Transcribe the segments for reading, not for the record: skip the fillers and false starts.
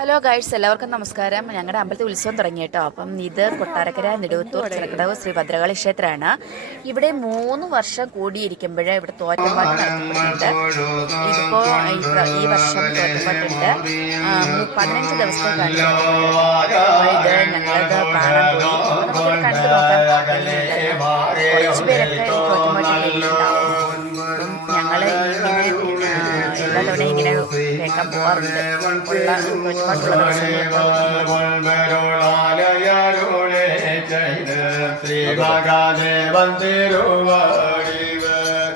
Hello guides, എല്ലാവർക്കും നമസ്കാരം. ഞങ്ങളുടെ അമ്പലത്തിൽ ഉത്സവം തുടങ്ങി കേട്ടോ. അപ്പം ഇത് കൊട്ടാരക്കര നെടുവത്തൂർ ചിറക്കടവ് ശ്രീ ഭദ്രകാളി ക്ഷേത്രമാണ്. ഇവിടെ 3 വർഷം കൂടിയിരിക്കുമ്പോൾ ഇവിടെ തോറ്റപ്പാട്ട് നടത്തപ്പെടുന്നുണ്ട്. ഇതിപ്പോൾ ഈ വർഷം തോറ്റപ്പാട്ടുണ്ട്. 15 ദിവസത്തേക്കാണ് ഇത്. ഞങ്ങളത് കാണാൻ പോയി. നമുക്കിത് കണ്ടു നോക്കാൻ കുറച്ച് പേരൊക്കെ ഈ തോറ്റപ്പാട്ടിലുണ്ടാവും. ഞങ്ങൾ എല്ലാ തവണ ഇങ്ങനെ കേൾക്കാൻ പോകാറുണ്ട്.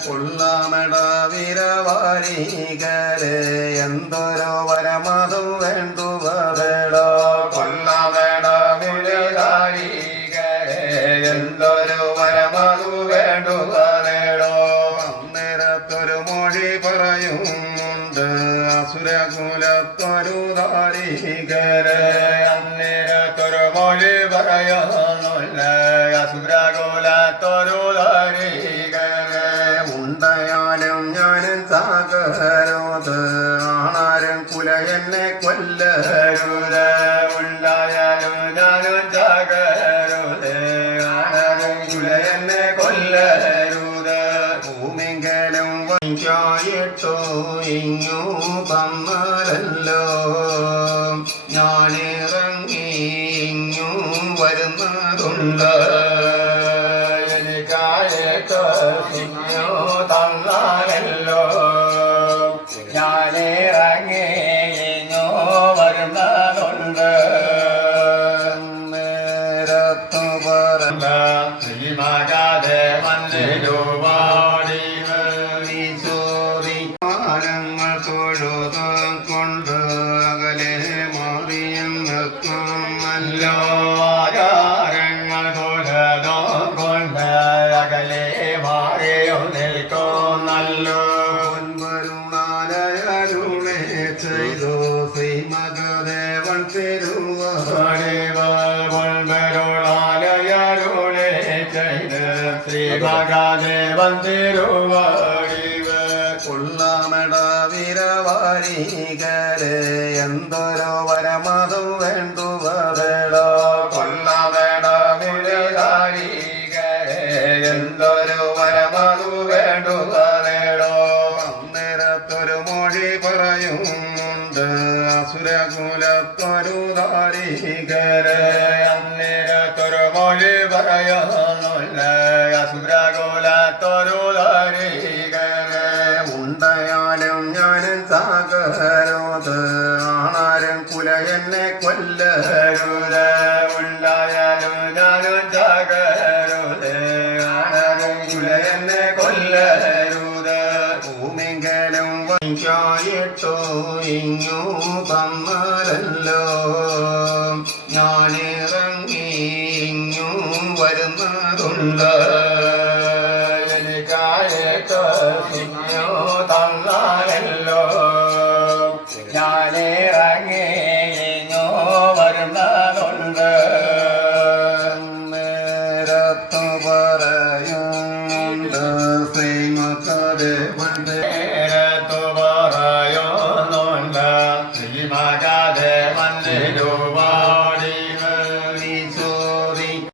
കൊള്ളാമടവിരവാരികരെ എന്തൊരു വരമതു വേണ്ടുവതടോ. കൊള്ളാമടവിരവാരികരെ എന്തൊരു വരമതു വേണ്ടുവതടോ. അന്നേരത്തൊരു മൊഴി പറയുന്നുണ്ട് അസുരകുലത്തൊരു ധാരികരെ. അന്നേരത്തൊരു മൊഴി പറയുന്നുണ്ട് അസുരകുലത്തൊരു ധാരികരെ. ഉണ്ടയാലും ഞാനും സാഗരോത് ആണാരും കുല എന്നെ കൊല്ലരുത്. ഉണ്ടായാലും ഞാനും സാഗരോത് ആണാരും കുല എന്നെ കൊല്ലരുത്. ഭൂമിങ്കലും വൈകായിട്ടോ ഇങ്ങു തന്നാലല്ലോ ഞാനിറങ്ങി ഇങ്ങു വരുന്നതുണ്ട്. എനിക്കായിട്ടോ ഇങ്ങു തന്നാലല്ലോ ഞാനിറങ്ങി ഇങ്ങു വരുന്നതുണ്ട്. നേരത്തു പറഞ്ഞ ശ്രീമകാദേവൻ കൊണ്ട് അകലെ മാറിയും നിൽക്കുമല്ലോ. ആചാരങ്ങൾ തൊഴതോ കൊണ്ട് അകലെ മാറിയും നിൽക്കുന്നല്ലോ. പൊൻവരുണാലയരുളെ ചെയ്തു ശ്രീമകദേവൻ പൊൻവരുണാലയരുളെ ചെയ്ത് ശ്രീമകദേവൻ തിരുവടിവ്. കൊള്ളാമടവിരവാരികരെ എന്തൊരു വരമതു വേണ്ടുവതടോ. കൊള്ളാമടവിരവാരികരെ എന്തൊരു വരമതു വേണ്ടുവതടോ. അന്നേരത്തൊരു മൊഴി പറയുന്നുണ്ട് അസുരകുലത്തൊരു ധാരികരെ. അന്നേരത്തൊരു മൊഴി പറയുന്നുണ്ട് അസുരകുലത്തൊരു ധാരികരെ. ഉണ്ടയാലും ഞാനും സാഗരോത് ആണാരും കുല എന്നെ കൊല്ലരുത്. ഉണ്ടായാലും ഞാനും സാഗരോത് ആണാരും കുല എന്നെ കൊല്ലരുത്. ഭൂമിങ്കലും വൈകായിട്ടോ ഇങ്ങു തന്നാലല്ലോ ഞാനിറങ്ങി ഇങ്ങു വരുന്നതുണ്ട്. എനിക്കായിട്ടോ ഇങ്ങു തന്ന